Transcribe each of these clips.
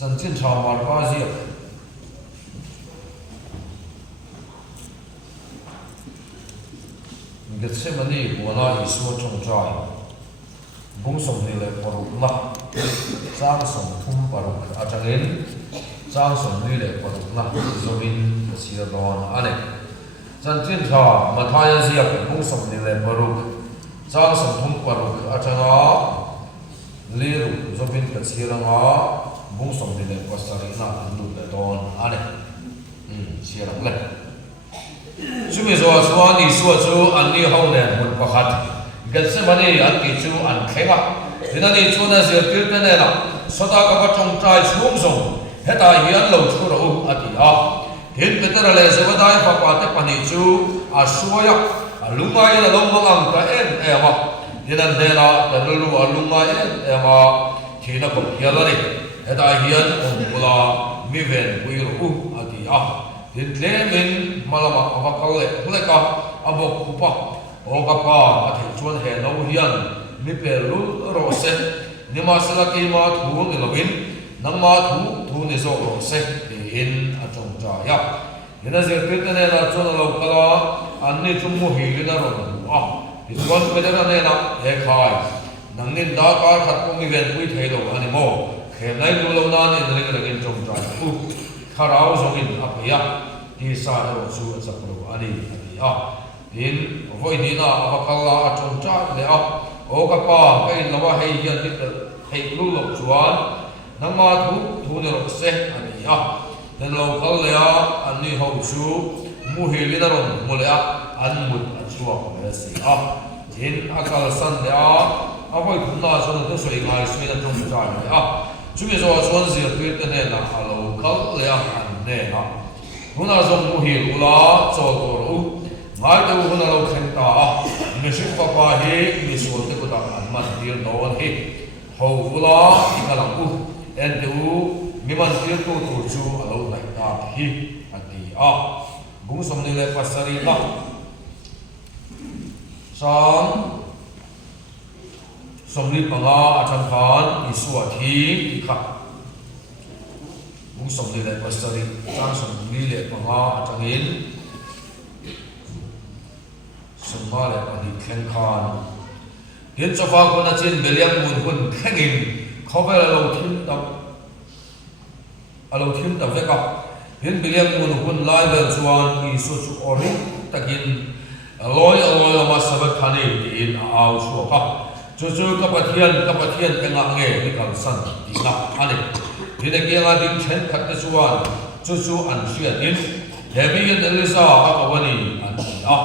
chân trên trào mà ba gì cái xe mà đi của nó ý số trong trái bung sông đi lại vào lúc nào giang sông thum vào lúc ở trong đến giang sông đi lại vào lúc nào rồi mình sẽ đón anh chân trên trào mà thay gì bung sông đi lại vào lúc giang sông thum vào lúc ở trong đó liru rồi mình sẽ đón bung sông đi lại vào sau đó anh lúc để đón anh sẽ đón lên chúng mình rồi xóa đi xóa chú anh đi hậu nè một bậc hạt gần sẽ bắt đi anh kỹ chú anh khéo à thế nên đi chú này sẽ tiếp đến này là sau đó các trong trai xuống sông hết ta hiện lâu chú đâu anh đi à hiện bây giờ là sẽ bắt tay vào quan tiếp anh đi chú à xóa ya lúc này là lúc mà anh ta em à thế nên đây là từ lúc này em à thì nó cũng hiện là đi hết ta hiện cũng là mi ven quy rồi anh đi à hiện lẽ mình mà làm apa kau le ka abo kupa o kapa a thei chuan he no hian mi pe lu ro se ni ma sala ki ma thu ni lovin nang ma thu ni zo ro se in a chong cha ya ina je pe te ne la chuan lo kala an ni chum mu hi na ro a ti chuan pe te ne na he khai nang nin da ka khat ko mi ven pui thei lo ani mo khem nai lu lo na ni ring ring chong cha u kharao zongin apya di sa ro su sa pro ani ani a din voi ni na avakalla chong cha le a o ka pa kai lawa hei hian ti hei lu lo chuan nang ma thu ne ro se ani a den lo kal le a ani ho su mu hi li na ro mu le a an mut a chuwa ko le si a din akal san le a voi thu na so na so ngai sui na chong cha le a chu mi zo chuan zia tu te ne na a lo kal le a an ne na huna zong mu hi ula cho to ru ngai tu huna lo khen ta ni shi pa pa hi ni so te ko ta an man dir no hi ho ula i ka lang u en tu mi man dir tu tu chu a lo lai ta hi ati a bung som ni le pasari na sang som ni panga a chan khan i su a thi i kha bung som ni le pasari chang som ni le panga atangin summa le pani khen khan hin chofa ko na chin beliam mun hun khengin khober lo thim ta ve ka hin beliam mun hun lai le chuan i su chu ori takin aloi ma sabat khani in au chu ka chu ka pathian enga nge ni kal san ti na ani Dina kaya din chen khat na chuan chu an sia din hebi yan elisa akawani an a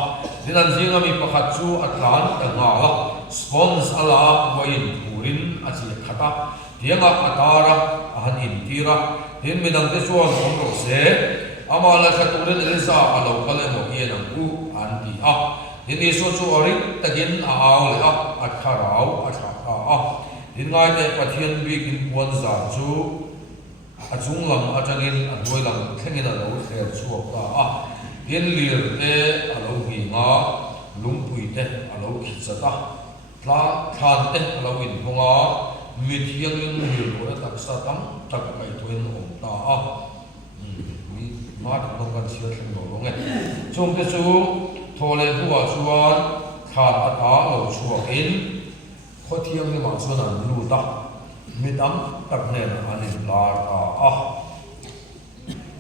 dinan zinga mi pakhat chu atlan tanga la spons ala wain purin achi khata tianga atara ahan in tira din midang te chuan ongro se amala khaturin elisa alo kale mo hian ang u an ti a din iso chu ori tagin a aw le a atharau atha a din ngai te pathian bi kin puan za chu a chung lam atangin a doi lam thengin a lo kher chuak ta a hin lir te a lo hi nga lungpui te a lo khitsata tla khan te a lo in honga mi thiang in hil ko tak sa tam tak kai toin om ta a mi ma thong kan sia theng lo nge chung te chu thole huwa chuan khan ata lo chuak in kho thiang ni ma chuan an lu ta midam tak ne ani lar a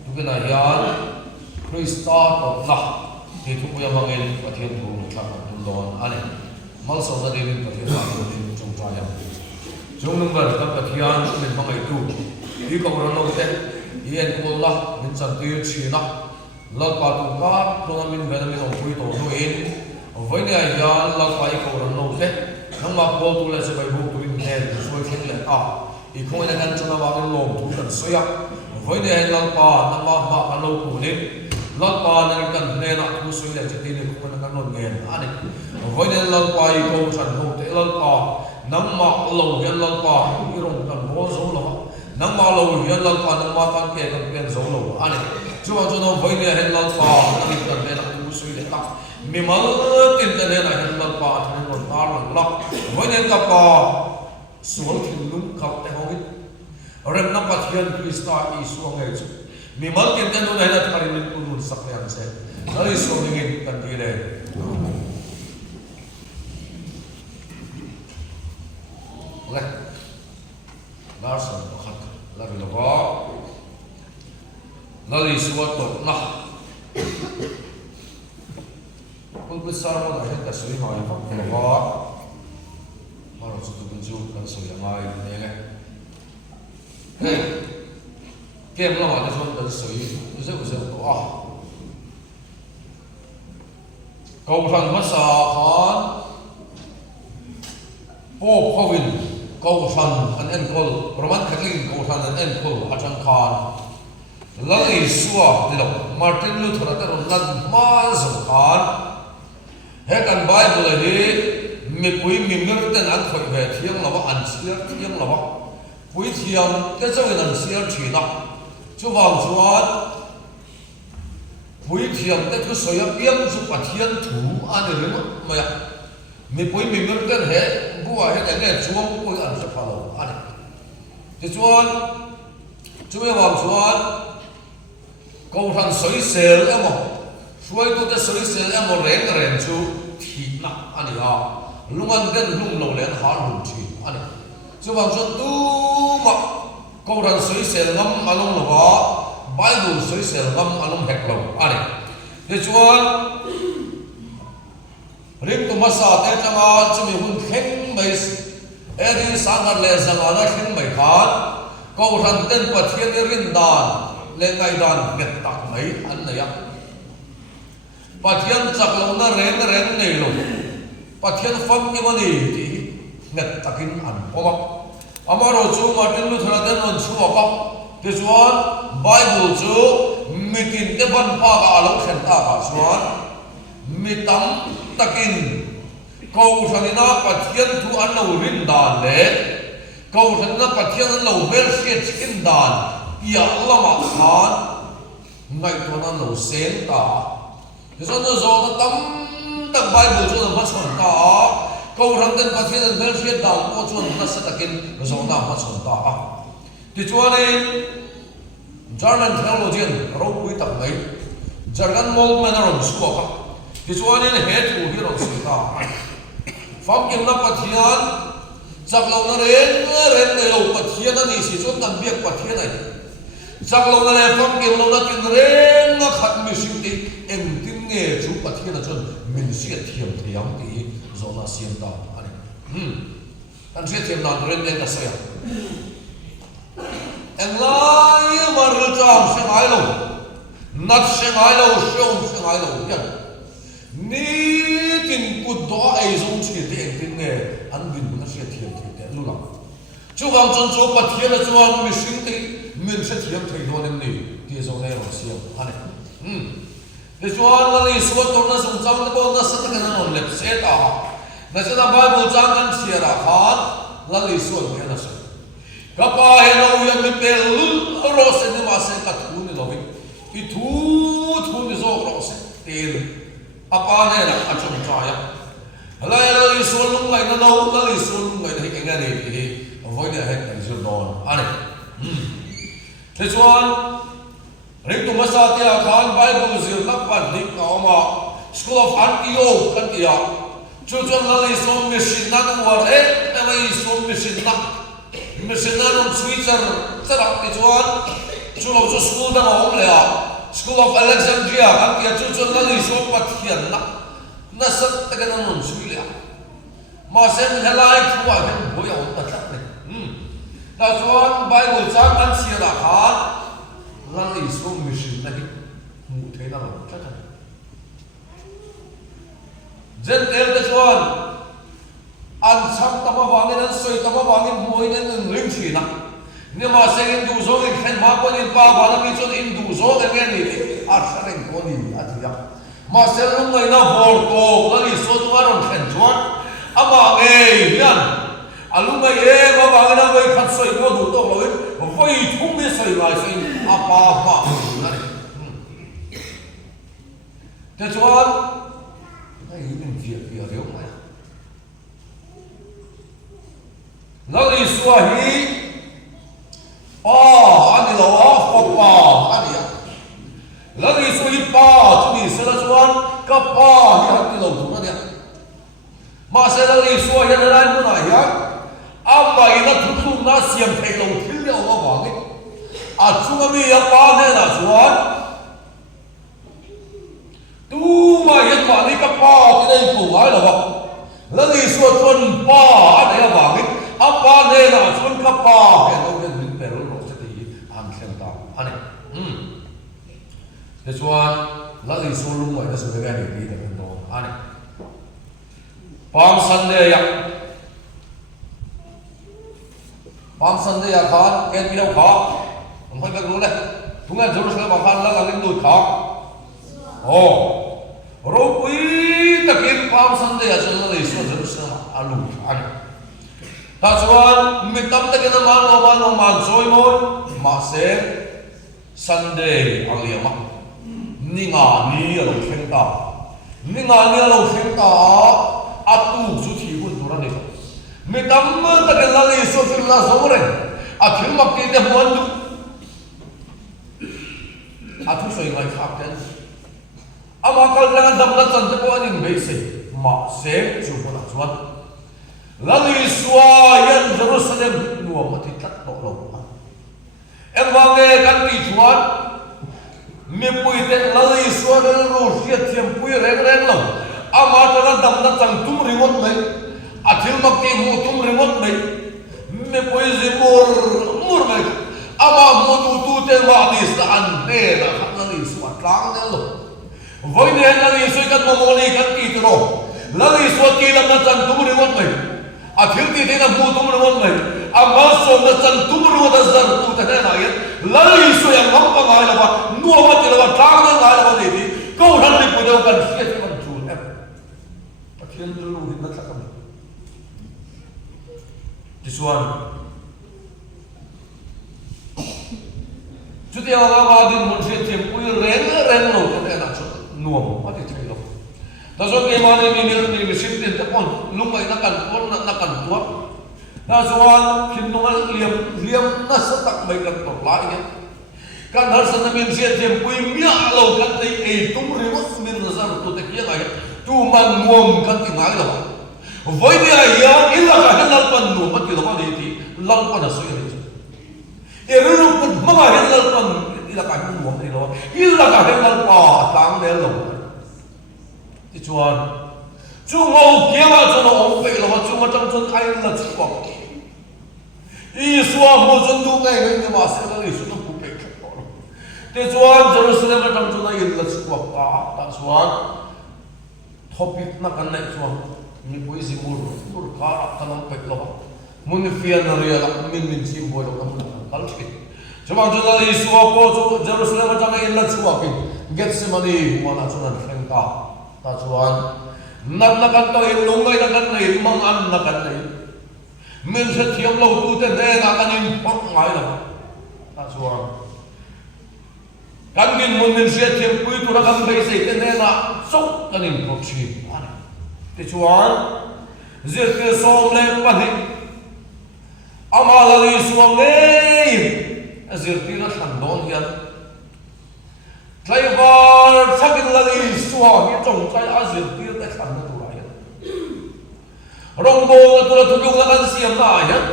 tugena hian Krista of na ti thu ya mangin pathian thu thak tu lon ani mal so na din pathian ma tu din chung cha ya chung number ka pathian min mangai tu hi ko ron no te yen ko la min chan ti chi na la pa tu ka to na min ben min on pui to no in voi ne ya la pa ko ron no te nang ma ko tu le se bai bu tu in ne so khin le a i khoi na kan chuna wa min lom tu kan so ya voi ne la pa na ma ka lo ku ni lal pa na kan ne na tu so le che ti ni ko na kan no ngen ani voi ne lal pa i ko chan ho te lal pa nang ma lo hian lal pa i rong kan bo zo lo nang ma lo hian lal pa nang ma kan ke kan pen zo lo ani chu wa chu no voi ne hen lal pa na ni kan ne na tu so le ta mi mal tin ta ne na hen lal pa than no ta lo la voi ne ka pa sual thin lung khap te ho rem na pathian Krista Isu ngai chu mi mal kin ten na na thari min tu nun sak le an se nari so ngin kan ti le le larson khat la ri lawa nari suwa to na kul besar mo da ta sui ma fa lawa maro chu tu ju kan so ya mai ne le kem lo ma ta so ta sui u se to câu thần mất sa khan po phovin câu thần an en kol roman catholic câu thần an en kol atang khan langi suwa lo Martin Luther ta ron lan ma zo khan he kan bible hi mi pui mi mir ten an khoi ve thiang lawa an siar thiang lawa pui thiam te chawin an siar thina chu wang chuan pui thiam te chu soya piam chu pathian thu an rim maya mi pui mi mir ten he bua he kan ne chuang pui an sa phalo ani ti chuan chu wang chuan câu thằng soi sel emo suai tu te soi sel emo reng chu thi na ani ha lungan den lung lo len har lung thi ani chu wang chuan tu ma câu thằng soi sel ngam along lo ba Bible soi sel ngam along hek lo ani ti chuan ring tu masa te tanga chu mi hun kheng mai eri sangar le zangana kheng mai khan câu thằng ten pathian rin dan le ngai dan get tak mai an na ya pathian chak lo na ren nei lo pathian fam ni mani ti ngat takin an poma amaro chu Martin Luther den on chu pa ti chuan Bible chu mitin te ban pa ka alo khen ta ka chuan mitam takin câu thanina pathian thu an lo rin dan le câu thanina pathian an lo vel siat chikin dan ya lama khan ngai to nan lo sen ta thế cho nó zo ta tam tak Bible cho nó phát chọn ta câu thằng tên pathian an vel siat dan ko chuan na sa takin zo na phát chọn ta ti chuan in German theologian ro pui tak mai Jurgen Moltmann ron suwa ka ti chuan in he tu hi ron su ta fam kim na pathian chak lo na ren ne lo pathian ani si chuan kan biak pathian ai chak lo na le fam kim lo na tin ren na khat mi sim ti em tin nge chu pathian a chon min sia thiam thiam ti zo na siam ta ani kan sia thiam na ren ne ka sa ya en lai mar cham se mai lo nat se mai lo shom se mai lo yan ni tin ku do ai zong chi ti em tin nge an bin na sia thiam ti te lu la chu wang chon chu pathian a chuan mi sim ti min se thiam thei do nem ni ti zo ne ro siam ani le chuan la ni so to na sung chang na bo na sa ta kan on lep se ta na se na Bible chang kan siara khan la ni so ne na sa ka pa he no ya mi pel ro se ni ma se ka thu ni lo bi I thu ni zo ro se tel apa ne na a chung cha ya la ni so lung lai na no la ni so lung lai na he nga ni hi avoid the heck and so don ani thế chuan ring tu masa te khan Bible zir nak pan dik na ma School of Antioch kan tia chu chuan la ni so mission na war na mai so mission na mission na non Twitter tara ti chuan chu lo chu school da ma le a School of Alexandria kan tia chu chuan la ni so pathian na sat ta kan non chui le ma sen helai thua kan bo ya on ta tak le ta chuan Bible chang kan sia da khan la ni so mission na hi mu the na lo ta ta zen tel ta chuan an chang ta ma wangin an soi ta ma wangin moi nen ring chi na ni ma se in du zo in khen ma ko in pa ba na mi chon in du zo nge ni a sareng ko ni a ti ya ma se lu ngai na bor ko la ni so tu aron khen chuan ama nge yan alunga ye ma ba na vai khat soi ko du to lo vai thung ni soi lai soi a pa ma na te chuan ai in vi reu mai la li suahi siam thei lo thil le oma wangi a chunga mi ya pa ne na chuan tu ma yan ma ni ka pa ti dai pu ai lo ba la ni so chon pa a ne wangi a pa ne na chun ka pa he lo ne min pe lo se ti am thleng ta ani te chuan la ni so lu mai da so ga ni ti da do ani Palm Sunday ya Palm Sunday ya khan ken mi lo kha không phải các luôn đấy chúng ta chúng sẽ bảo khan là lên đồi kha rồi quý ta kiếm Palm Sunday ya sẽ là lấy số dẫn sẽ alu anh ta chuan mình tâm ta cái nó mang rồi môi mà sẽ Sunday anh liam mà ni ngà ni ở đâu khen ta ni ngà ni ở đâu khen ta atu su thi bun tu ra ne mi tam ta ke la ni so fi la so re a thil mak ke te huan du a thu soi ngai khap ten ama kal la dam la chan te ko anin be se ma se chu ko la chuan la ni swa yan Jerusalem nuam ma thi tat to lo em wa nge kan ti chuan mi pui te la ni swa re ro riat thiam pui reng lo ama tala dam na chang tum ringot mai athil mak ti mu tum ringot mai me poezi mur mai ama mu tu te ma ni sa an ne na khan ni su atlang ne lo voi ne na ni su kan mo ni kan ti ro la ni su ti dam na chang tum ringot mai athil ti te na mu tum ringot mai ama so na chang tum ringot zar tu te na ya la ni su ya ngam pa ngai la ba nu ma ti la tlang na ngai la ba ni ti ko ran ni pu de kan sia ti man chu ne Thiên tư lưu hiện đất sắc không? Chỉ xuân. Chút tiêu là vào đi một chuyện tiệm quy rèn lẩu cho nên là chút nuông mất thì chơi lẩu. Ta nói cái mà này mình xem tiền tập con lúc này nó cần tuốt. Ta xuân khi nó liêm nó sẽ tắc mấy cần tổn lại nhé. Kan har sana min sia tiệm quy mía lẩu kan này ấy tung rimas min là sao tụt cái kia này. Tu man nuông kan ti ngai lo voi dia ya illa ka halal pan nuông mat ki lo ni ti lang pan so ri e ru pan ma halal pan illa ka nuông ni lo illa ka halal pa tang de lo ti chuan chu ngau kia ma chu no ong pe lo chu ma chang chun ai la chu ko i suwa mo chun du ngai ngai ma se la ni su tu pu pe ko ti chuan Jerusalem chang chun ai la chu ko ka ta chuan topic na kan nai chuan ni poisi mur ka kanam pek lo mun fian na ria min sim boy lo kan kal chi chama jula li suwa ko chu Jerusalem chang ai la chuwa kin Gethsemane mana chuan thleng ta chuan nan na kan to in lungai na kan nei mang an na kan nei min se thiam lo tu te ne na kan in pak ngai la ta chuan kan gin mun min se thiam pui tu ra kan bei se te ne na so kan in phok chi ani ti chuan zir ke som le pani ama la li suang le zir ti na than don hian tlaivar thakin la li suang hi chong chai a zir ti ta than na tu lai rong bo na tu la tu la kan siam na hian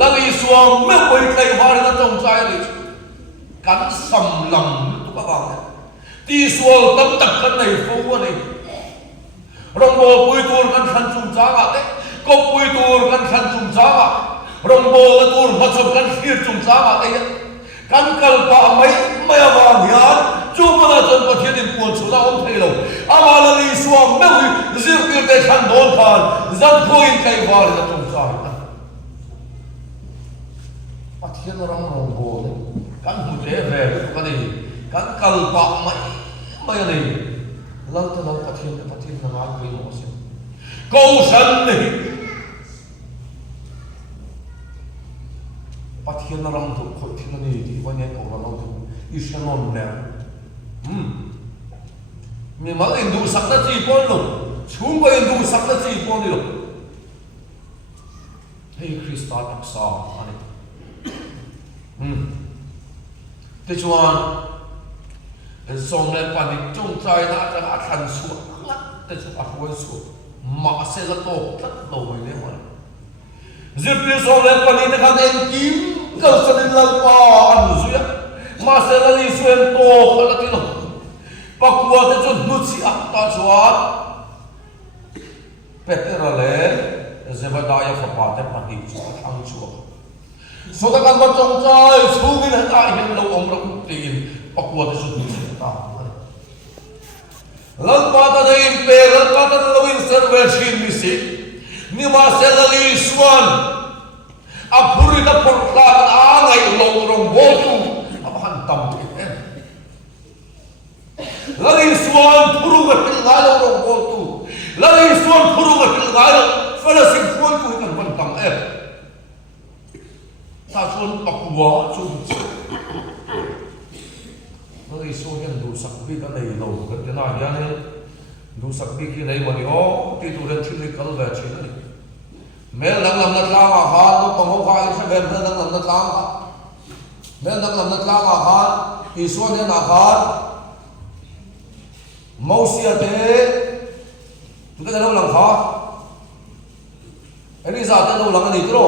la li suang me poi tlaivar na chong chai li kan sam lam tu ka bang ti sual tam tak kan nei fo ni rong bo pui tur kan than chung cha ga te ko pui tur kan than chung cha ga rong bo la tur ma chop kan khir chung cha ga te kan kal pa mai mai awang hian chu ma na chon pathian in puan chu la om thei lo ama la li suam me wi zir pir te than don phan zan point kai war na chung cha ga pathian rong bo kan hu te ve ka ni kan kal pa mai ni lang ta lang pathian na ngal pri mo se ko san ni pathian na ram thu khoi thin ni ti wa ne ko ra lo thu i shanon ne mi ma in du sak na chi pon lo chung ba in du sak na chi pon ni lo hei Krista taksa ani te chuan song le panik chung chai na ta a than su te chu a hoi su ma se la to tat lo mai le wa zip pi so le pani te khan en kim kal sanin lang pa an zuya ma se la li suen to khala ti lo pakwa te chun nu chi a ta chuan Petra le Zebediah fa te pani chu ang chu so ta kan ba chong chai chungin ha ta hian lo om ra ku tin pakwa te chun nu chi ta lan pa ta in pe lan pa ta lo in serve chin mi si ni ma se la li suan a puri da por la a ngai lo rong bo tu a han tam ti en la li suan puru ga til ga lo rong bo tu la li suan puru ga til ga lo fa la sim phoi tu kan ban tam en ta chuan pakwa chu la li suan yan du sak bi ka nei lo ka te na yan du sak bi ki nei mani o ti tu ren thil kal ve chin ani mel nang lam na tlang a khan no pamo kha se vel nang lam na tlang kha mel nang lam na tlang a khan I suan yan a khan Mausia te tu te lo lang kha ani za te lo lang ani tro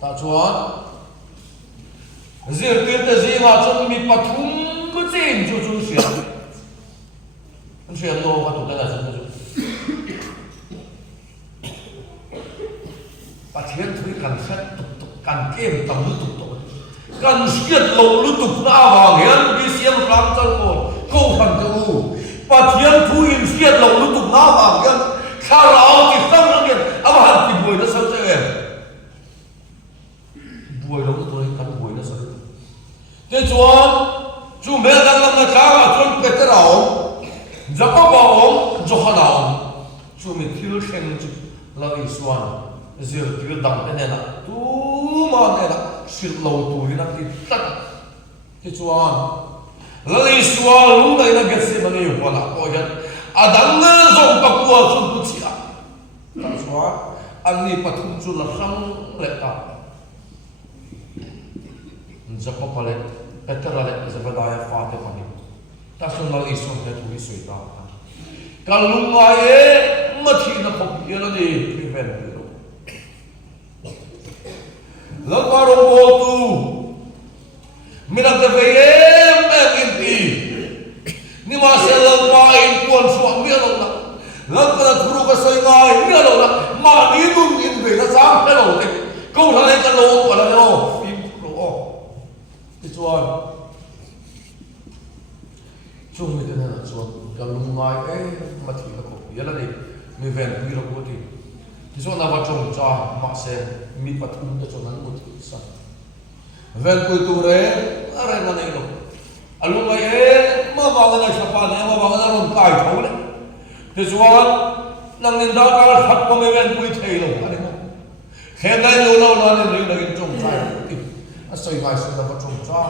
ta chuan zir tir te zinga chon mi pathum ku chin chu chu sia an sia lo ka tu te la chu Pathian thui kan set tuk kan kem tam lu tuk tuk kan siat lo lu tuk na wang hian bi siam ram chal ko than ka u Pathian thui in siat lo lu tuk na wang hian kha rao ti sang lang hian am han ti boi na sang che boi lo tu kan boi na sang te chuan chu me dang lam na cha chuan pe te rao japa ba om jo ha na om chu mi thil khen chu la I suan zir tir dang te nena tu ma nena sil lo tu ina ti tat ti chuan la li sual lu dai na get se mani wala ko yan adang na zong pakwa chun pu chia ta chuan ani pathum chu la sang le ta japo pale Petra le Zebediah fa te pani ta sun la li suan te tu sui ta kalunga e mathi na phok yela ni prevent Lamarong botu minang tebeyem inti ni maselang kain puan suam mialo na langkana turu ka soy ngai mialo na ma inung inbe na sam hello te kau thale ka lo pala no im pro o ti chuan chung mi ten na chuan kalung ngai e mathi na ko yala ni mi ven mi ro ko ti ti chuan na va chung cha ma se mi pathum te chuan an mut sa ven ko tu re are na nei lo alung ai e ma wa na sa pa ne ma wa na ron kai thau le ti chuan nang nin da ka khat ko me ven ko thei lo ani mo khe dai lo lo na ni na in chung cha ti a soi vai sa va chung cha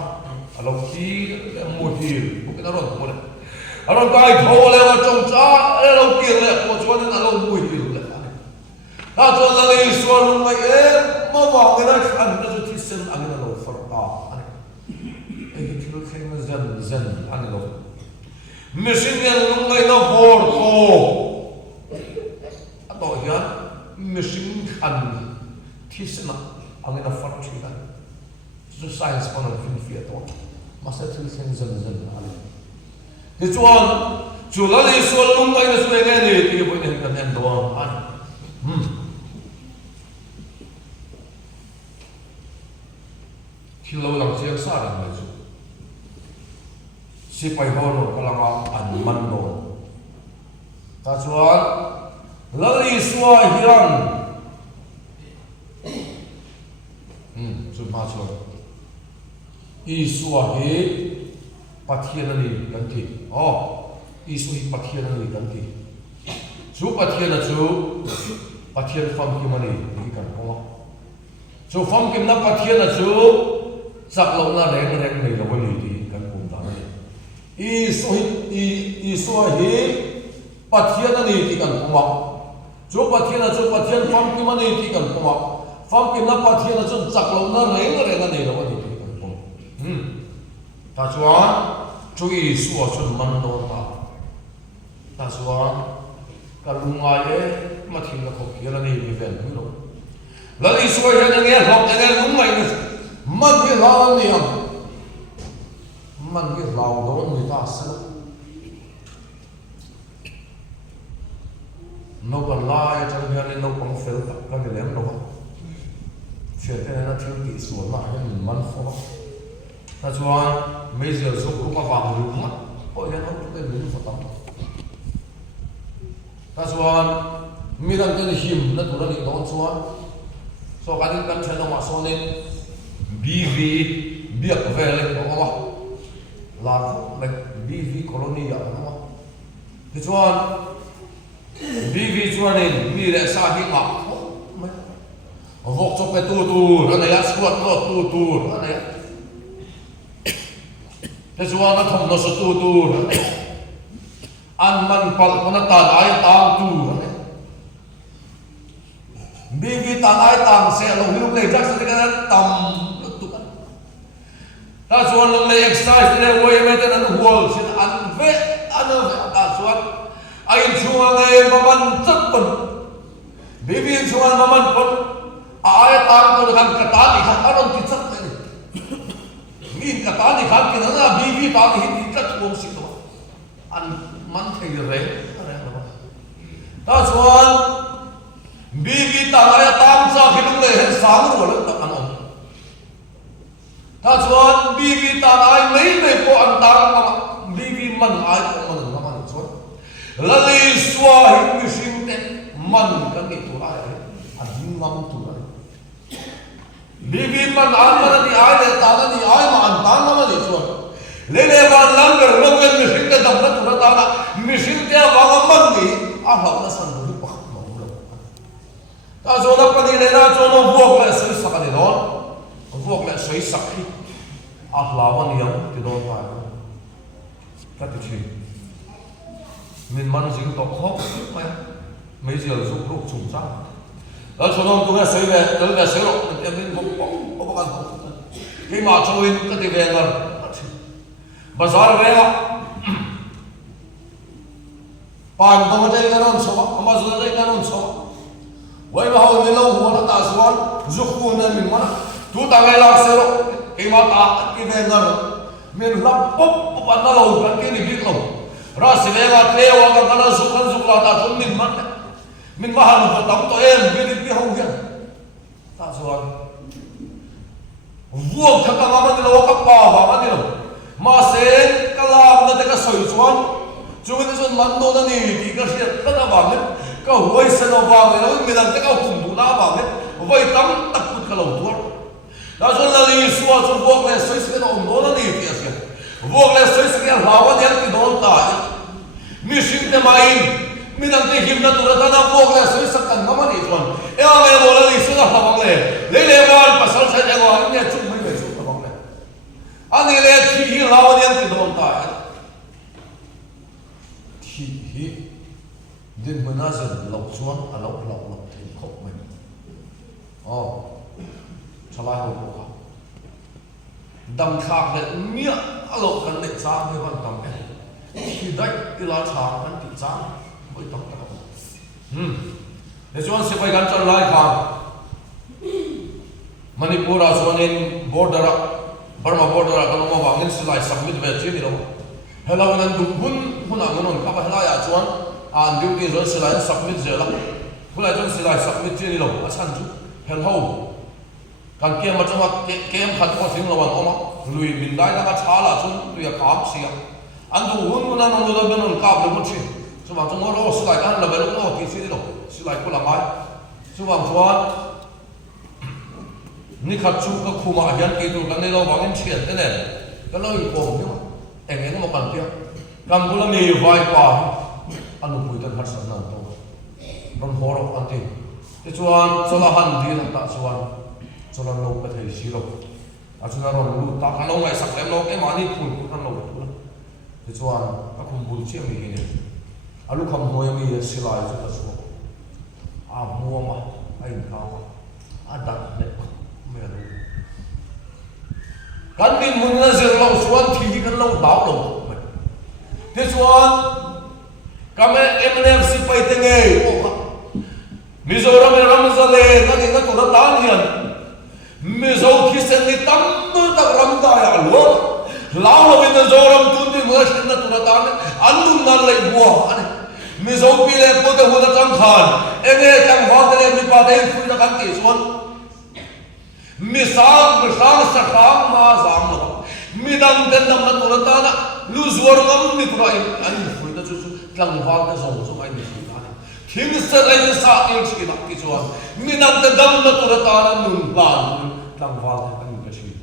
alo ki mo hi ko ke na ron ko le ron kai thau le va chung cha e lo ki le ko chuan na lo mo hi le ta chuan la ei suan lung mai e ma wa na khan na chu ti sem an na lo for ta ani e ki thil khen na zen ani lo mission yan lung mai na vor ko a to hian mission khan thi sem an na for chi da chu science on a fin fi to ma sa thil khen zen ani ti chuan chu la ei suan lung mai na su ne ne ti bo ne kan en do ani Kilo lang siya sa akin medyo. Si Payhoro kalanga anman doon. Tatsuan, laliswa hirang. Sumachuan. Iswahi pathianani ganti. Iswahi pathianani ganti. Su pathiana su pathian famki mani ikan so famki na pathiana su sak lo na reng nei lo ni ti kan kum ta ni I swahi pathiana ni ti kan kuma so pathiana famki mani ti kan kuma famki na pathiana su sak lo na reng nei lo ni ti kan kum ta chuan chu I suwa chun man do ta chuan kalunga e mathin na khop hiala nei ni ven lo lali suai han nge lok nge lung mai man ki lao ni am man ki lao don ni ta sa no ban lai chang hian no pang fel ka ni lem no chuyện thế này nó thiếu bị xuống lại nên mình mắn phó ta cho mấy giờ giúp cũng có vào đúng mắt ôi nó cũng cái mình phải tắm ta cho mi đang cái hiểm nó tụi nó đi đón cho cái đến chân nó mà so nên BV biết về lên đó mà là like BV colony à nó thì cho BV cho nên mi lại xa đi mà vok cho cái tu anh ấy squat nó tu anh ấy thế cho nó không nó tu anh man pal nó tan ai tang tu anh ấy vì tan ai tang sẽ lòng lúc này chắc sẽ cái tầm tu ta cho lòng này exercise để quay mấy cái nó wall xin ăn vẽ ta cho anh cho ngày mà man chất bẩn vì cho anh mà man bẩn ai tang tu kan kata ni kan aron ti sak ni min kata ni kan ki na bi ta ki ti kat bom si to an man thei re ta chuan bi ta la tam cha ki lung le hen sang ro lo ta an ta chuan bi ta ai mai po an tang ma bi man ai ko man chuan la li swa hi mi sing te man kan ni tu ai a ding ngam tu Bibi man an di ai le ta di ai ma an ta ma di chuan le ban lang ger lo ken mi sing te dam na tu na ta na mi sing te wa ga man ni a hlau na san du pa ma lo ta zo na pa ni le na zo no vuok le soi sak ni don vuok le soi sak hi a hlau an yam ti don pa ka ti chi min man jing to khop ma mấy giờ dục lúc trùng sang đó cho nó tôi sấy về tới về sấy rồi em đến có ăn khi mà chui cái thì về rồi bazar về à pan tao chơi cái non số mà giờ chơi cái non số vậy mà hồi lâu mà nó ta xuống dục cuốn nên mình mà tu ta ngay làm sấy rồi khi mà ta cái về rồi mình lắp bóp nó lâu cái này biết lâu ra sấy về là theo cái nó dục là ta chúng mình mất mình mà hàng một tấm tôi em biết không hiện ta rồi vuông các cái mà đi lâu các bà và đi lâu mà sẽ cái làm nó cái sợi xoắn chúng mình nói mắn đồ nó nỉ thì cái chuyện rất là vàng đấy cái huay sen nó vàng này nó mình làm cái cùng đủ đá vàng đấy vậy tấm tập cút cái lâu thuốc đó cho là đi xua cho vuông này sợi cái nó đồ nó nỉ thì cái vuông này sợi cái hào anh em thì đón ta mình xin thế mà mình đang thấy hiểm là tụi ta đang buộc lại soi sắc cảnh ngắm đi rồi, em nghe bộ là đi soi là bằng lệ, lấy vào bắt soi sẽ vào anh nghe chụp mấy người chụp là bằng lệ, anh ấy lấy thì hi lao anh em thì đồn tại, thì hi, đến mình nói rằng lộc xuống, lộc thì khóc mình, cho lại hồi cuộc, đâm khạc để miệng, lộc cần định sang với con tầm cái, thì đấy cái lá trà cần định sang với tổng thống. Để cho anh sẽ phải gắn cho lại khang. Manipur là cho nên border, Burma border là cái nó mà vàng sẽ lại submit về chuyện gì đâu. Hay là mình đúng hun là mình các bạn lại cho anh duty rồi sẽ lại submit giờ lắm. Hun lại cho sẽ lại submit chuyện gì đâu. À chăn chú, hẹn hậu. Càng kia mà trong mặt kem khát có tiếng là bằng ông lùi mình đại là cái chả là chun lùi là cám xìa. Anh đủ hun là nó được bên nó cáp được một chuyện. Chú bảo chúng nó sẽ lại ăn là bên nó thì sẽ đi đâu, sẽ lại có làm ai. Chú bảo cho anh, ní khát chú cái khu mà hiện kỳ tụ cái này đâu bằng cái chuyện thế này, cái nó bị bổng chứ mà, em nghe nó một cần kia, cầm cũng là mì vài quả, anh cũng bùi tân hạt sản nào đâu, còn hồ đâu ăn thì, thế chú anh cho là hành đi là ta chú anh, cho là lâu cái thầy xí đâu, chú là rồi lụt ta cái lâu ngày sặc em lâu cái mà đi phun cũng ăn lâu được, thế chú anh, các khu bùi chiếc mì này. Alu kam moya mi silai chu ta chu a mua ma ai ka ma a dat le me lu kan bin mun na zer lo suan thi kan lo dau lo te suan kam MNFC pai te nge o ka Mizoram Ramzale nani na tura tanian Mizo kisen ni tam tak ramda ya lo lao in Mizoram tundi muashin na tura tanian andun na lai buah ane Mizo pile pote hoda tam khan ene tam vadale mi pade fui na kan ti suan misal sakam ma zam no midam den nam na tura tana lu zuar ngam ni tura an fui da chu tlang va da zo zo mai ni Him serai sa il chi nak ki chuan minam te dam na tu ta na nun ban tlang wal an ka chi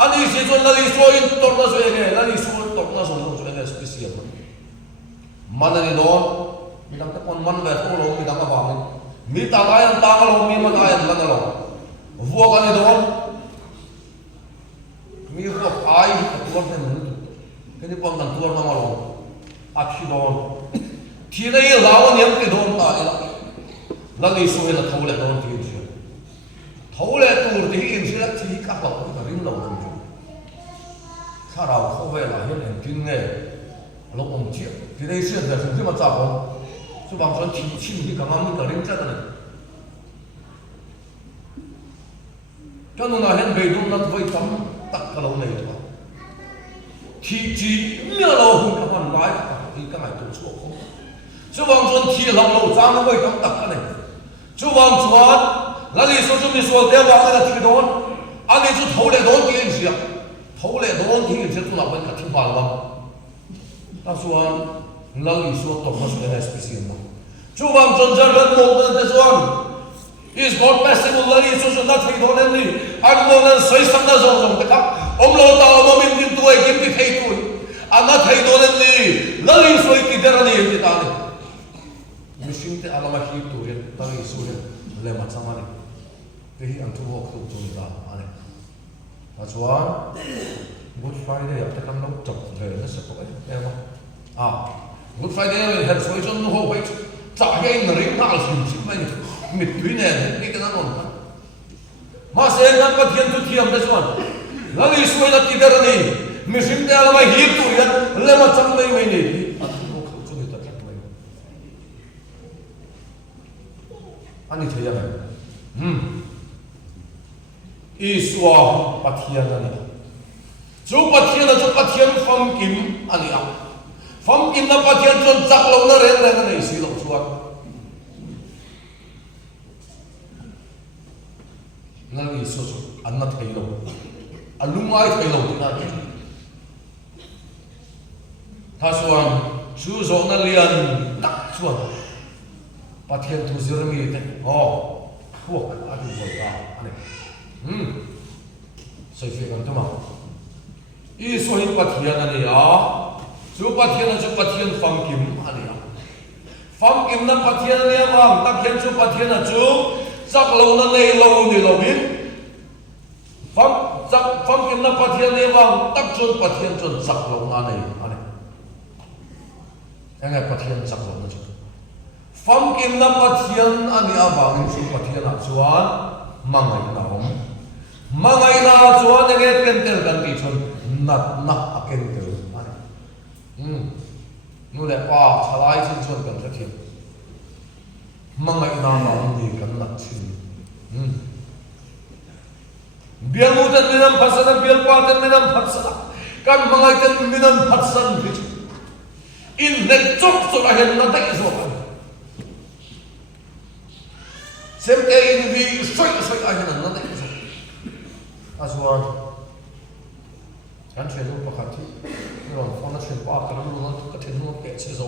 ani si chuan la li so in tor na so nge la li so tor na so so nge special manani don minam te kon man ve ko lo mi dang ba mi ta ga yan ta ga lo mi ma ga yan la lo vo ka ni don mi vo ai tuar ne mun ke ni pon kan tuar na ma lo akhi don thì đây lão niệm cái đồn tại là đi xuôi là thấu lệ đồn thì gì thấu lệ tu thì hiện sẽ thì các lão cũng phải đứng đầu trong chúng sao nào không về là hiện hành kinh nghề lúc ông chuyện thì đây xuyên là chúng mà chào không chú bằng cho chỉ thì cả năm cả đến chết rồi cho nên là hiện về đúng là với tấm tất cả lâu này thôi thì chỉ nhớ lâu không các bạn nói thì các ngài tổ chức không chú vang chuan thi lam lo chang nó với tam tak ka nei chú vang chuan la li so chu mi so te wa la thi don ani chu thole don ti in sia thole don ti in sia tu la ban ka thi bal lam ta chuan la li so to ma so na special ma chú vang chuan jar gan mo na te chuan is not possible la li so chu na thi don ni an mo na sai sam na zo zo te ka om lo ta mo min tin tu ai kim ti thei tu an na thei don ni la li so ti der ni ti ta ni Mishing te alama hi tu ren tari suren le machamani te hi antu ho khu chung ta ane achuan Good Friday apte kan lo chok ve na se ko ema Good Friday le her soi chon no ho wait cha ge in ring na sim sim mai mit tui ne ni kan non ma se na pa thian tu thiam de chuan la li soi na ti der ni mishing te alama hi tu ren le macham mai mai ni ani thaya na iswa pathian ani chu pathian fam kim ani a fam kim na pathian chon chak lo na ren ren nei si lo chuan na ni so an na thai lo alumai thai lo na ta chuan chu zo na lian tak chuan pathian tu zirmi te phuak adu volta ane sai fe kan tuma I so hi pathian ani chu pathian fam kim ani fam kim na pathian ani wang tak hian chu pathian a chu chak lo na nei lo ni lo bin fam kim na pathian ani wang tak chu pathian chun chak lo na nei ani anga pathian chak lo na chu Fam kim na pathian ani awang chu pathian a chuan mangai na chuan nge ken tel kan ti chun nat na a ken tel ani nu le pa thalai chin chuan kan thathi mangai na ma ni kan nat chin bial mu tan minam phasana bial pa tan minam phasana kan mangai tan minam phasan thi in le chok chok a hen na dai zo Sempre in vi soi ai na na dai so aswa kan chen lu pakhati ron phone chen pa kan lu na ka then lu ke che zo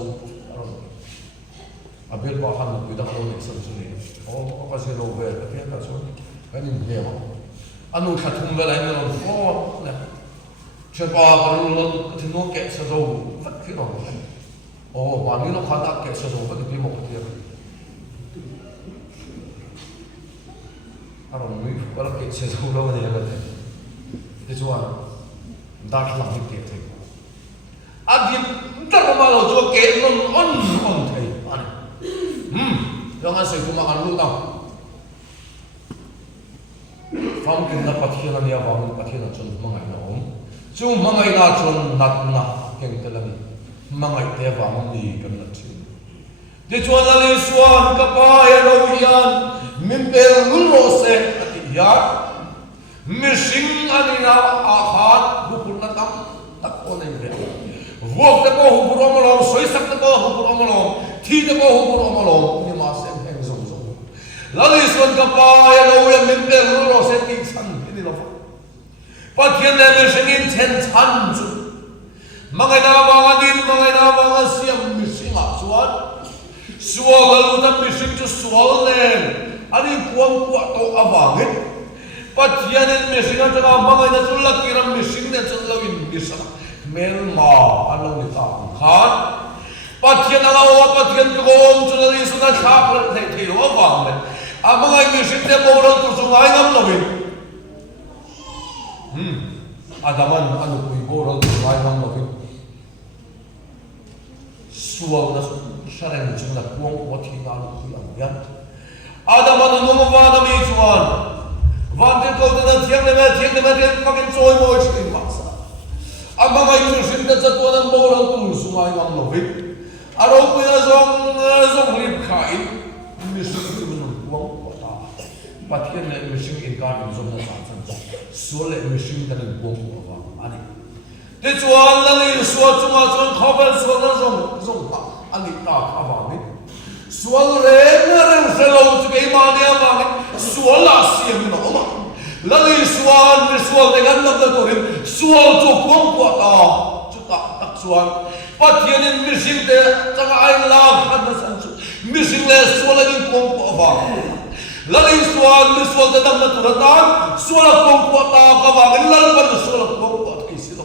ron abel ba han lu da lo ni sam su ni ka se lo ve ka ka so kan ni he ma anu kha thum ga lai ron fo na chen pa kan lu na ka then lu ke che zo fat ki ron ba ni lo kha ta ke che zo ba ki mo ka ti Aron mi wala ke se zo lo ni la te te chuan dar lang ni ke the adim dar ma lo jo ke non on thei ani yong an se kuma an lu ta fam kin na pathian ani awang pathian chon mangai na chu mangai na chon nat na keng te lani mangai te wang ni kan na chi Di chuan la li suan ka pa ya lo yan min pel lul ro se ati ya mishing ani na akhat bupur na tam tak on ai ve vok te ko hupur omolom soi sak te ko hupur omolom thi te ko hupur omolom ni ma se heng zong zong la li suan ka pa ya lo ya min pel lul ro se ki san ni lo fa pathian ne mishing in chen chan chu mangai na ba din mangai na ba siam mishing a chuan sual lu tam mishing chu sual len ani kuang kwa to awangit pathian in mishing a ta mangai na chu lakiram mishing ne chu lo in misa mel ma alo ni ta khan pathian ala wa pathian ko om chu li su na khap la the lo awang le amangai mishing te bo ro tu su ngai nam lo win adaman anu kui bo ro tu ngai nam lo win sual na sarang chung na kuang ko thi na lu ku ang yan adam anu no ma na mi chuan van te ko na thiang le ma te pakin choi mo chi ma sa ama mai chu sin ta cha to na bo ro tu su ngai ngam lo vi aro ku na zong ri khai mi su ku no kuang ko ta pathian le mi sing in ka ni zong na sa chan so le mi sing ta na kuang ko wa ani te chuan la ni suwa chunga chuan khobel suwa na zong ta ani ta kha wa ni sual re na reng se lo chu ke ma ne wa ni sual la siam no ma la ni sual de gan na to rin sual chu kuang ko ta chu ta tak sual pathian in mi sing te changa ai la khan na san chu mi sing le sual ni kuang ko wa la ni sual de dam na tu ra ta sual kuang ko ta ka wa ni la ban sual kuang ko ta si ta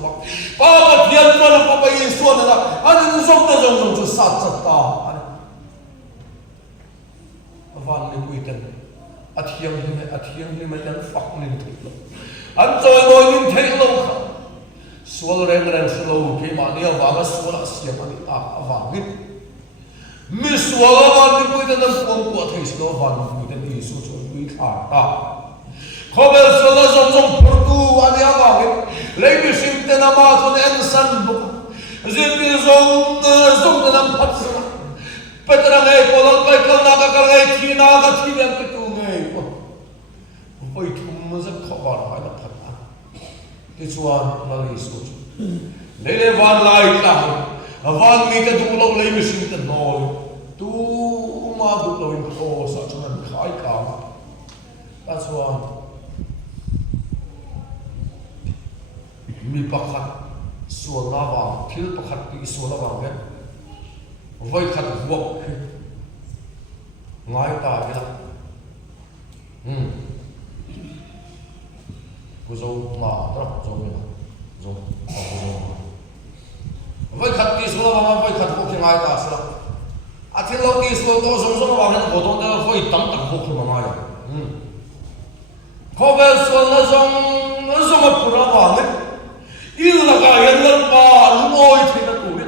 pa pathian to na pa yi sual na ani zong na zong chu sa cha ta van ni kuiten athiang ni ma tan fak nin thik an choi moi nin thei lo kha sual reng slow ke ma ni wa ga sual siam ani ta awang ni mi sual van ni kuiten an pom ko thei slow van ni kuiten ni su chu ni kha ta khobel sual zong purtu ani awang ni le mi sim te na ma chu en san bu zin zong te nam phat sa petra ngai polal pai kal na ka kar ngai thi na ka thi ben ke tu ngai oi thum za khabar ha na phat na ti chuan la li su le le van lai la van mi ka du lo le mi sim te no tu ma du lo in kho sa chuan khai ka ta chuan mi pakhat sual na wa thil pakhat ti sual wa nge voi khát vọng ngái ta cái là cô dâu mà đó dâu mình dâu voi khát tí số là voi khát vọng ngái ta sao à thì lâu tí số đó giống giống vào cái cổ đông đó voi tắm tắm vọng mà ngái có vẻ số là giống một phụ nữ vào đấy yêu là cái hiện lên ba lúc ôi thì nó tụi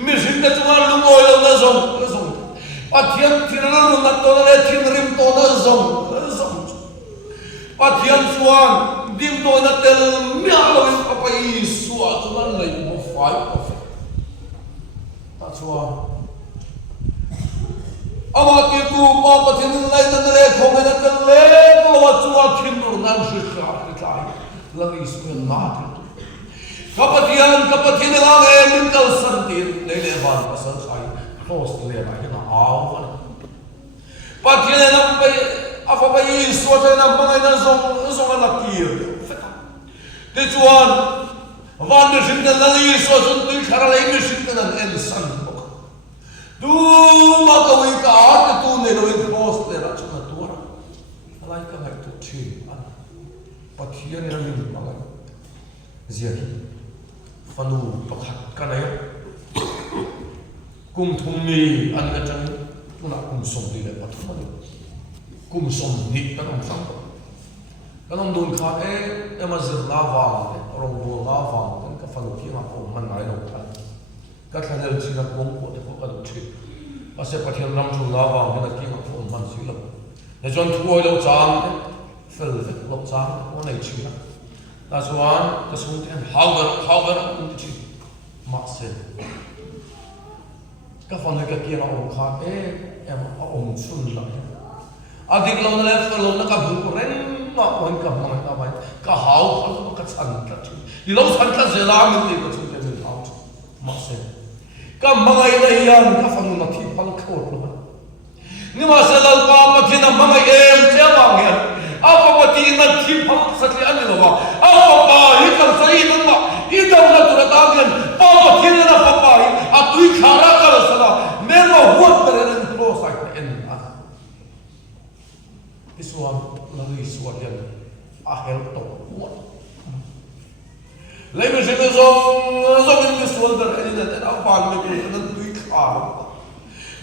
mi sin ta chuan lu ngoi lo na zong pathian thirana ru na to na thin rim to na zong pathian chuan dim to na tel mia lo in pa pai suwa chuan lei mo fai of ta chuan ama ti tu pa pathian lai na le khong na tel le lo chuan thin nur nan shi kha kai la ni su na kapatian la nge min kal san tin le le van pasal sai close le ba na aw pathian na pa afa pa yi so ta na ba na zong la kir te chuan van de sin na li so sun tu khara le mi sin na en san du ma ka wi ka ta tu ne ro in close le ra chuna tu ra lai ka hai tu chi pathian na min ma ga zia fanu pakhat ka nei kum thum ni an ka chan tuna kum som ni le pathum ni kum som ni ka nom sang ka nom dun kha ma zir la wang rong bo la wang kan ka fanu thi ma ko man nai lo khan ka thanel chi na kum ko te ko ka du chi ase pathian ram chu la wang ka ki ma ko man si lo le jon thuoi lo chang fel lo chang ko nei chi na that's one the song and how the chi maxel ka fan ka kia na om kha em om sun la adik lo na left lo na ka bu ren ma on ka ma ka ba ka hau khal ka chan ka chi I lo chan ka zela min ni ka chu ke min out ma se ka mangai na yan ka fan na thi pal khor lo ni ma se lal pa ma thi na mangai em che ma nge apa pa ti na thi pal sa ti ani lo ba apa pa hi ka sai na ma I dam na tu ta gen pa ma thi na pa pa a tu khara ka sa na me ma huat per en pro sa en Iswam lalu iswam yang akhir tu kuat. Lain macam zong ini iswam berani dan apa ni pun dan tuik khar.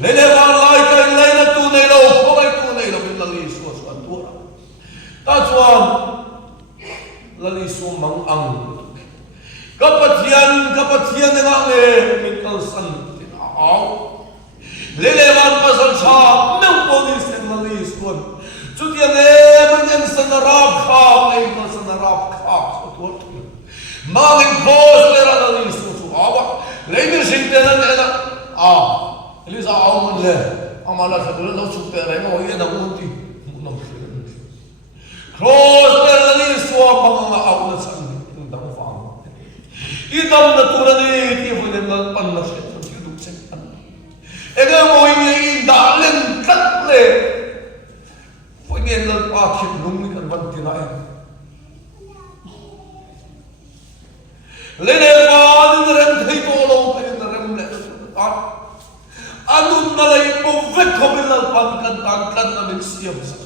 Lain apa lain lain tu ni lo, apa tu ni lo lalu iswam tu. Tajuan lalu iswam mang Kapatian dengan mikal san au. Lain apa pasal sah memponi sen lalu iswam. Chutia ne manyan sanarap khap ai ma sanarap khap so tot mangin pos le ra la ni so so awa le ni sin te na elisa au man le amala thadul lo chu pe re mo ye na unti no cross le la ni so ma au na san da fa idam na turani ti fu le na pan na se so ti du se an ega mo in da len tat le Pagin lang pakit nung ni kan ban tinain. Lene pa ni rem thai to lo kai na rem le ta. Anun na lai po vet khobil al pan kan tan kan na min siam sa.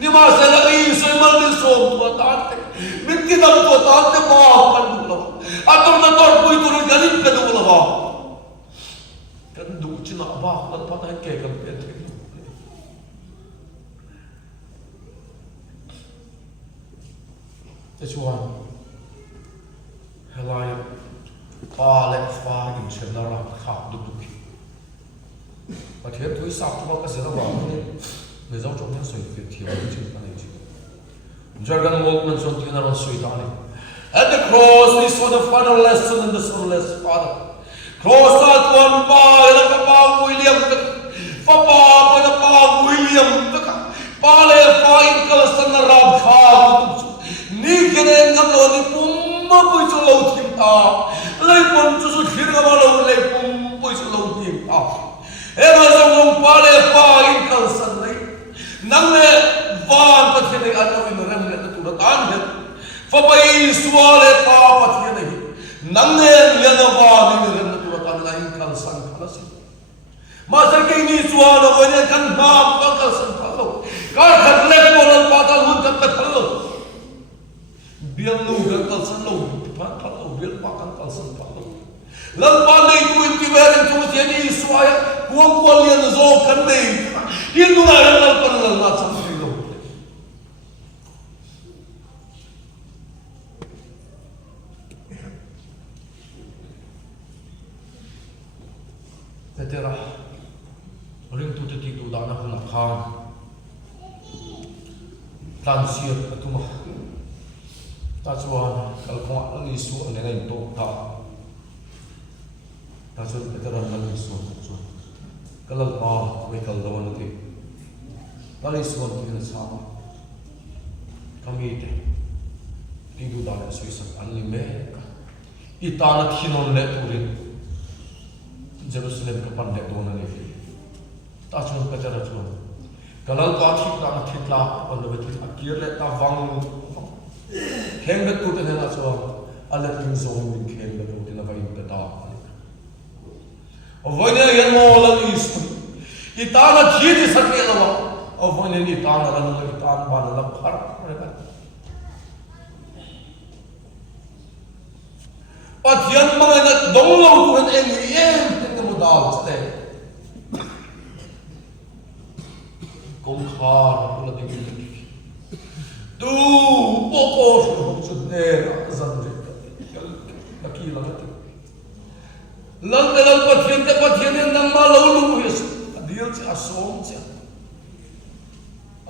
Ni ma sa la i so mal ni so to ta te. Min ki dam to ta te pa kan du lo. Atum na tor pui tu ri galit ka du lo ba. Kan du china ba kan pa ta ke kan pe te. Chuan helai pa le fa in chen ra kha du du ki pa thiet thui sa tu ka se ra wa ni me zau chong soi fi thiu ni chin pa nei chi jargon movement son ti na ro sui ta ni at the cross we saw the final lesson and the sonless father cross at one pa la ka pa William fa pa pa William pa le fa in ka san ra kha du ni kene ngam lo ni pum ma pui chu lo thim ta lei pon chu chu thir ga lo lei pum pui chu lo thim ta e ma zong pa le pa in kal san nei nang le van pa the nei an in rem le tu ra tan he fa pai suwa le pa pa the nei nang le le na va ni rem tu ra tan la in kal san khala si ma sa ke ni suwa lo ne kan na pa kal san phalo ka khat le ko lo pa ta hun kan ta phalo biang lu kan kalsan lu pa pa lu biang pa kan kalsan pa lu lan pa nei tu ti verin tu se ni suaya kuang kuang lian zo kan nei yin nu na lan pa lan na sam ni lu tetera ring tu ti tu da na khuna khan tan siat atuma ta chuan kalkwa lang isu ane ngai to ta chuan petera lang isu chuan kalal pa we kal dawan ti kal isu ti na sama kami te ti du da na suisa anli me ita na thinon le turin Jerusalem ka pan le to na le ta chuan petera chuan kalal pa thi ta na thitla pan le ti akir le ta wang Khen bet tu ten na so ala tin zong min khen bet tu ten vai ta ta o voine yan mo la ni su I ta na thi ti sa ke la o voine ni ta na ran la ta ba la phar ba pa thian ma na dong lo tu han en ni em ten mo da chale kong khar la ding tu poco chu ne zan de ka ki la ti lan de lan pathian nang ma lo lu yes adiel cha som cha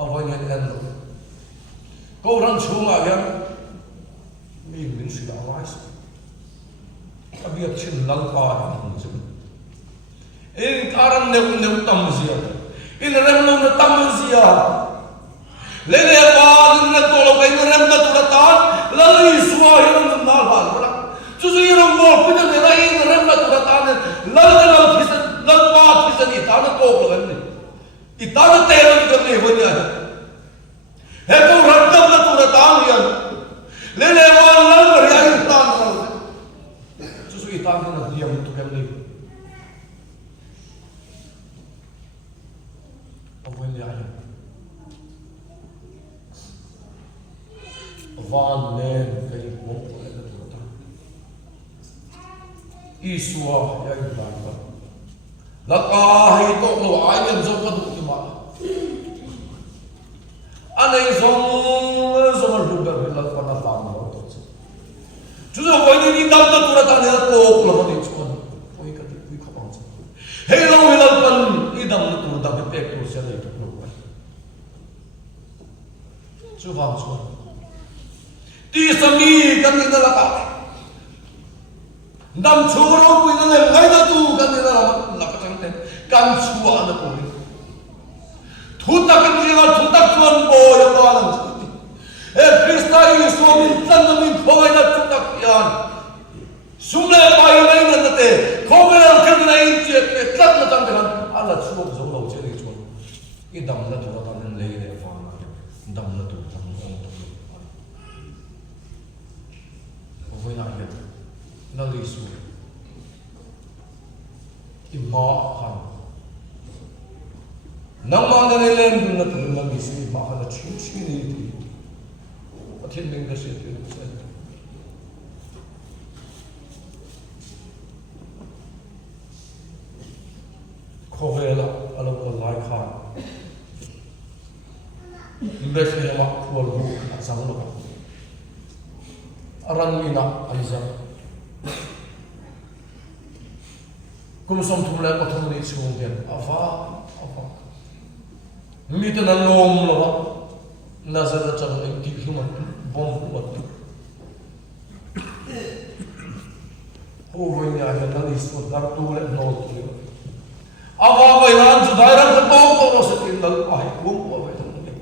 avoi ne en lo ko ran chunga ya mi min si la wais ka bi chin lal pa ni chu in karan ne tam zia in rem lo na tam zia le le ba na to lo kai rem na tu ta la li swa yo na na ba ra chu chu yong mo pu na ne la in rem na tu ta ne la la phis la ba phis ni ta na ko lo ni i ta na te ro ni ka ne ho ni he ko ran tam na tu ta ni ya le le ba la ma ya i ta na chu chu i ta na diam tu kem ni avoin ya van nen kai ko ko le tu ta isua ya i ta ta la ka hi to lo ai yam zo ka du ma anei zong lu ba la pa na fa ma to chu zo voi ni dam ta tu ra ta ne ko ko lo ni chu voi ka ti pi kha pa he lo wi la pan i dam tu da pe tu se le tu lo chu va chu ti sami kan ni la ka dam chu ro wi na le ngai da tu kan ni la ka chang te kan chu a na ko ni thu ta kan ni la thu ta chuan bo ya ba na e krista i so min tan na min ko ai na thu ta yan sum le pa i nai na te ko me la kan na in che te tlat na tan kan ala chu zo lo che ni chuan i dam na tu ta nan le le fa na dam na tu ta na to ko voi na le na li su i ma khan nang ma na le dun na tu na mi si ma khan chu chu ni ti a thiên linh da se ti se ko vela ala ko lai khan be se ma ko lu a sang lo aran ina aiza kum som thum le ko thum ni chung gen ava mi ta na lom lo na za da chang ek ti human bom wat ho voi ya na ni so dar tu le no tu ava vai ran ju dai ran to to se tin dal ai bum ko vai thum ni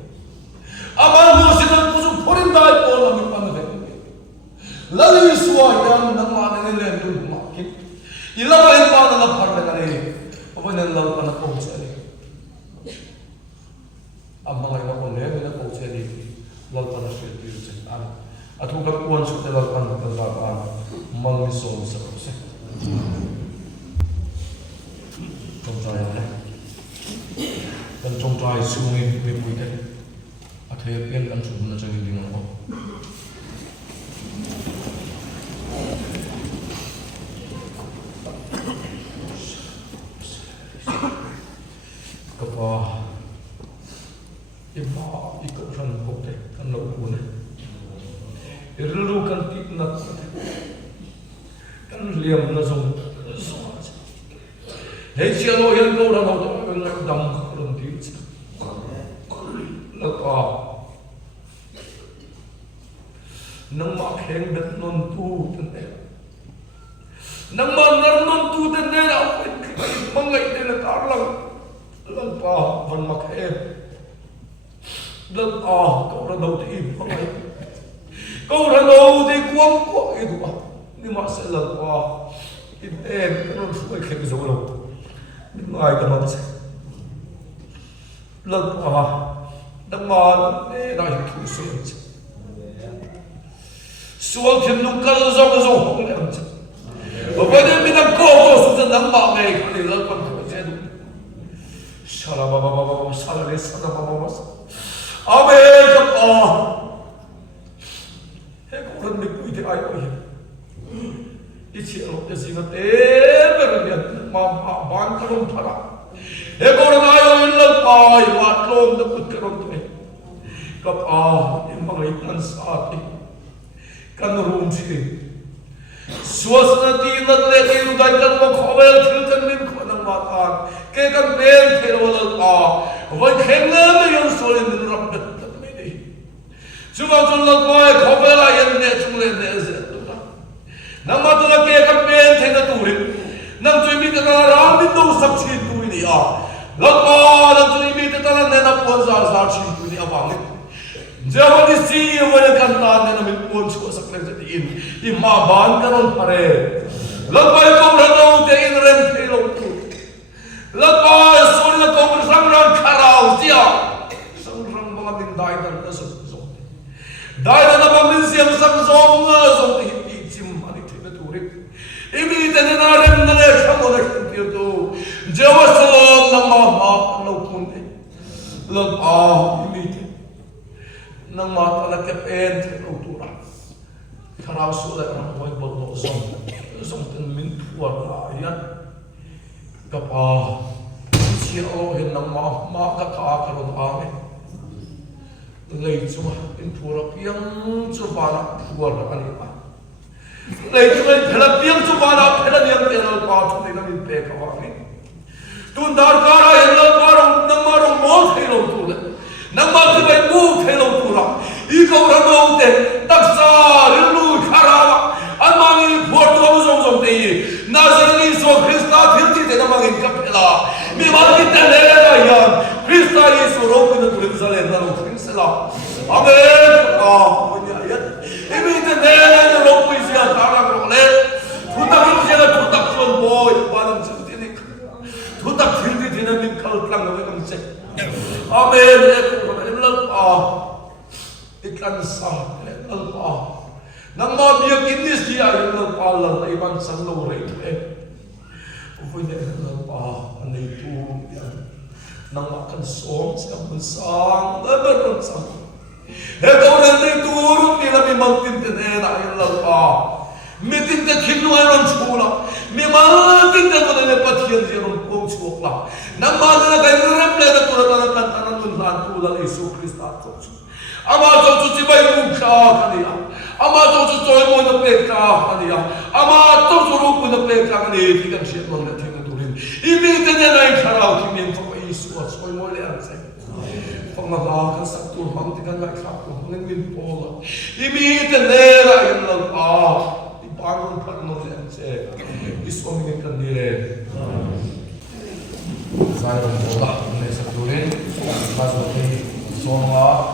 ava mo se na ku su forin dai ko na mi pan ve la li suwa yan na ma ne le du ma ki ila vai pa na phar le na ni ava ne la pa na ko se ni amma ngai na ko le na ko se ni lal pa na se ti se an athu ka kuan su te lal pa na ka za an mal mi so se se trong trai này kan trong trai su ni be pui ke a the pen kan su na chang ding ko ka pa ima ikut ran ko te kan lo ku ne irlu kan ti na kan liam na zong hei chia lo yan ko ra no to na dam ko ron ti la pa nang ma kheng dat non tu tan ne nang ma nar non tu tan ne ra mangai te na tar lang la pa van ma khem lần câu ra đầu thì im không ai câu ra đầu thì quăng quá cái đủ nhưng mà sẽ lần qua im em nó phải khéo dấu đầu nhưng ai cả nó sẽ lần qua đâm mà để đại thủ xuyên xuống thiên lục căn do không em và bây giờ mình đang cố xuống chân nắng bạo này thì lần còn phải sẽ đúng sala ba sala le sala ba amen ka pa he ko ran me pui te ai oi ti chi lo te singa te be be ma ban ka ron thara he ko ran ai oi la pa ai wa tlom da put ka ron te ka pa e ma ngai kan sa ti kan rum chi suasana ti na le ke lu dai kan mo khawel thil kan min ko nang ma ta ke kan ben the ro la pa vai khen le me yon sol in rap bet me ni chuma chun la ko e khawela yen ne chung le ne ze nang ma tu la ke kan ben the na tu ri nang chui mi ka ra min do sak chin tu ni a lakpa lang tu mi te tan ne na pon zar chin tu ni awang ni jawa ni si wala kan ta ne na mi pon chu sak le ti in I ma ban karon pare lakpa ko ra no te in rem te lo tu lakpa so la ko sang ran kharau sia sang rang ba min dai dan ta so dai dan ba min siam sang zong zo ti chim ani te tu ri imi te na rem na le khamo na ti tu jawa salom na ma no kun te lakpa imi te nang ma ta la ke pen te lo tu ra kharau su la ram moi bo lo zong ten min thuar la ya ka pa si o hin nang ma ka tha ka ron a me lei chu in thura piang chu ba la thuar la ani pa lei chu phela piang chu ba la phela niam te la pa chu na min pe ka wa me tun dar ka ra hin la pa ron nang ma ron mo thei lo tu le nang ma te bai mu thei lo tu ra I ko ra no te tak sa rin lu khara wa an ma ni phor tu mo zong zong te na sa ni so Krista thil ti te na ma ngin ka phela mi ma ki te le la ya Krista ni so ro ku na tu le sa le na lo thing se la amen a mo nya ya e mi te le la na ro ku sia ta ra ro le tu ta min se la tu ta chon boy ba nam chu ti ni tu ta thil ti na min khal tlang na kam se amen e ku na la a ikan sa le pa nang ma biak in this dia le pa la iban sang lo re e oi ne le pa anei tu ya nang ma kan som ska mun sang da ber sang he ko ren nei tu ru ni la mi mang tin te ne na le pa mi tin te khin lu ai ron chula mi ma tin te ko ne pa thien ji ron ko chu la nang ma na ga rem le da tu la ta ta nan nun lan tu la Yesu Krista tu ama to chu chi bai mu kha ka ni ama to chu choi mo na pe ka ka ni ama to chu ru ku na pe ka ni ti kan che mo na ti na tu rin I mi te ne nai kharau ki men to Yesu a choi mo le an se phong ma la kan sak tu hang ti kan la kha ko nen min po la I mi te ne ra yan la pa I pa ron phat no le an se Yesu mi kan ni le sai ron po la ne sak tu rin ma so ti so ma